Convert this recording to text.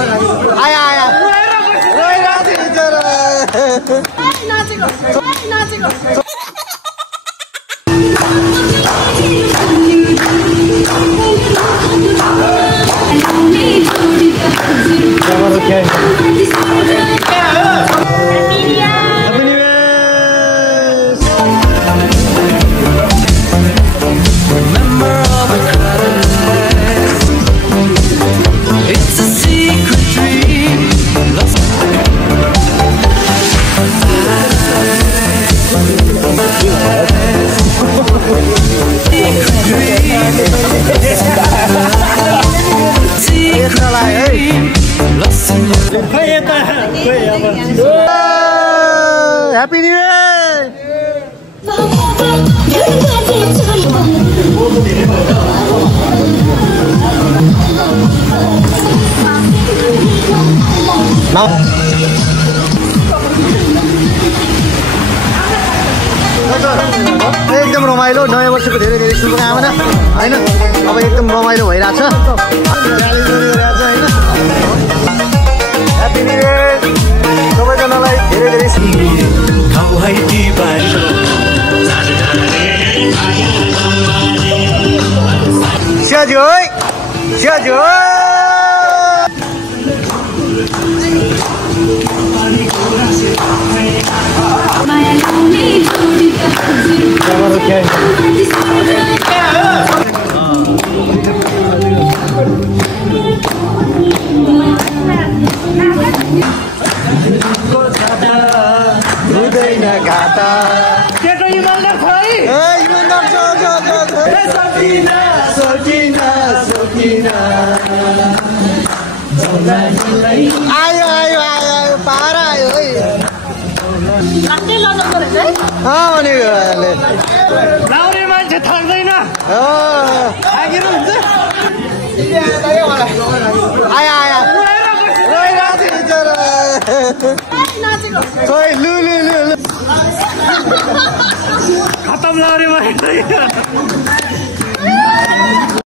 आया आया रोइरहेको थियो बिचरा Happy New Year! एकदम रमाइलो नयाँ वर्षको धेरै धेरै शुभकामना हैन अब एकदम रमाइलो भइराछ ह्यापी न्यू इयर सबैजनालाई धेरै धेरै आयो आयो आयो पारा आयो लाउने मान्छे थाक्दैन आया आया रोइरहेको थियो बिचरा खोइ लु लु लु खतम लाउने मान्छे